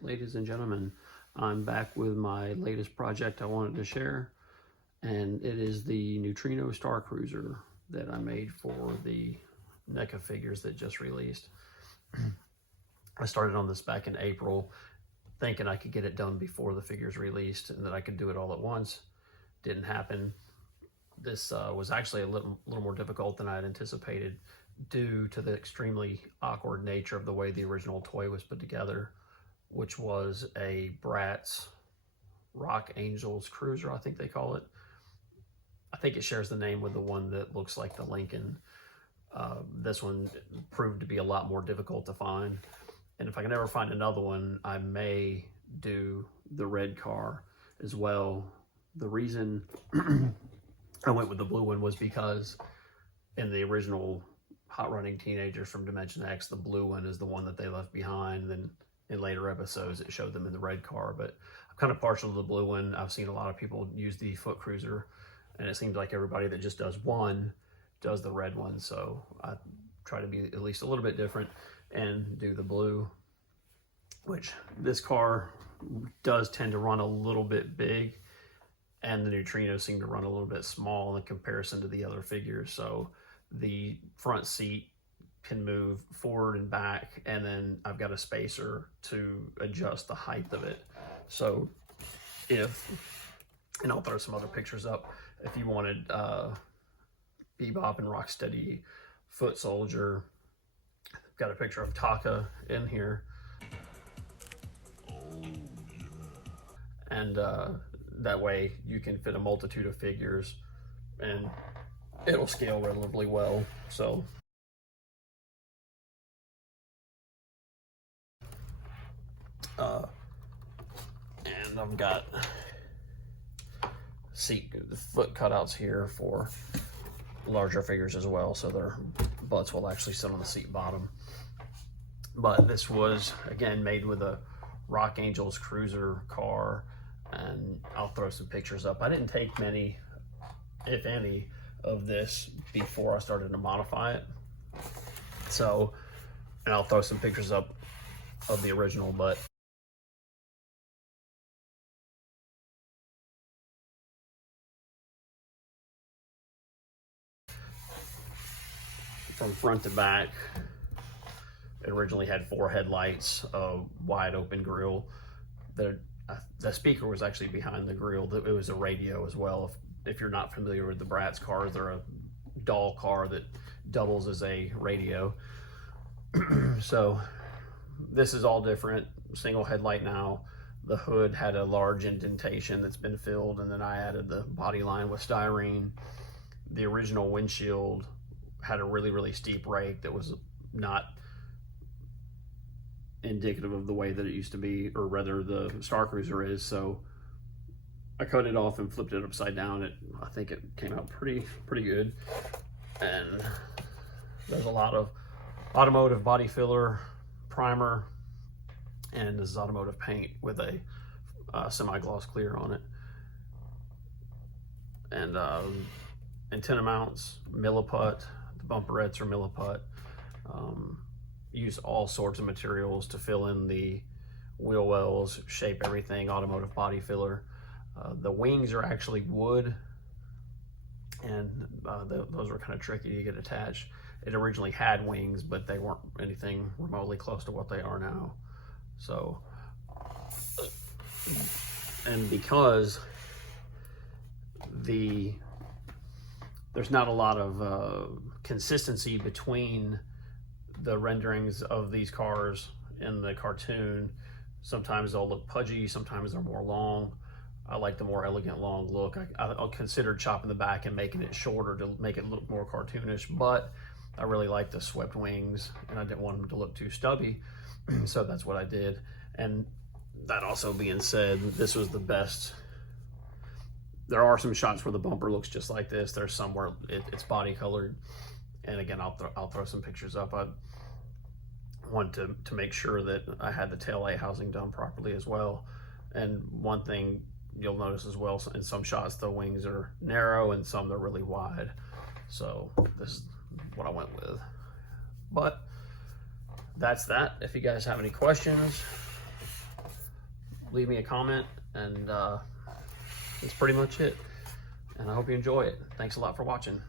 right, ladies and gentlemen, I'm back with my latest project I wanted to share, and it is the Neutrinos Star Cruiser that I made for the NECA figures that just released. I started on this back in April, thinking I could get it done before the figures released and that I could do it all at once. Didn't happen. This was actually a little more difficult than I had anticipated due to the extremely awkward nature of the way the original toy was put together, which was a BRATZ Rock Angelz Cruiser, I think they call it. I think it shares the name with the one that looks like the Lincoln. This one proved to be a lot more difficult to find. And if I can ever find another one, I may do the red car as well. The reason I went with the blue one was because in the original Hot Running Teenagers from Dimension X, the blue one is the one that they left behind. Then in later episodes, it showed them in the red car, but I'm kind of partial to the blue one. I've seen a lot of people use the foot cruiser, and it seems like everybody that just does one does the red one. So I try to be at least a little bit different and do the blue, which this car does tend to run a little bit big, and the Neutrinos seem to run a little bit small in comparison to the other figures. So the front seat can move forward and back, and then I've got a spacer to adjust the height of it. So and I'll throw some other pictures up, if you wanted Bebop and Rocksteady, Foot Soldier, I've got a picture of Taka in here. And that way you can fit a multitude of figures and it'll scale relatively well. So and I've got the foot cutouts here for larger figures as well, so their butts will actually sit on the seat bottom. But this was again made with a Rock Angelz Cruiser car, and I'll throw some pictures up. I didn't take many, if any, of this before I started to modify it. So, and I'll throw some pictures up of the original, but from front to back, it originally had 4 headlights, a wide open grille. The speaker was actually behind the grille. It was a radio as well. If you're not familiar with the BRATZ cars, they're a doll car that doubles as a radio. So this is all different, single headlight now. The hood had a large indentation that's been filled, and then I added the body line with styrene. The original windshield had a really steep rake that was not indicative of the way that it used to be, or rather the Star Cruiser is. So I cut it off and flipped it upside down. I think it came out pretty good. And there's a lot of automotive body filler, primer, and this is automotive paint with a semi-gloss clear on it. And antenna mounts, milliput. The bumperettes are milliput. Use all sorts of materials to fill in the wheel wells, shape everything, automotive body filler. The wings are actually wood, and those were kind of tricky to get attached. It originally had wings, but they weren't anything remotely close to what they are now. So, and because there's not a lot of consistency between the renderings of these cars in the cartoon, sometimes they'll look pudgy, sometimes they're more long. I like the more elegant long look. I'll consider chopping the back and making it shorter to make it look more cartoonish, but I really like the swept wings and I didn't want them to look too stubby. So that's what I did. And that also being said, this was the best. There are some shots where the bumper looks just like this. There's some where it's body colored. And again, I'll throw some pictures up. I wanted to make sure that I had the taillight housing done properly as well. And one thing you'll notice as well, in some shots the wings are narrow and some they're really wide. So this is what I went with. But that's that. If you guys have any questions, leave me a comment, and that's pretty much it. And I hope you enjoy it. Thanks a lot for watching.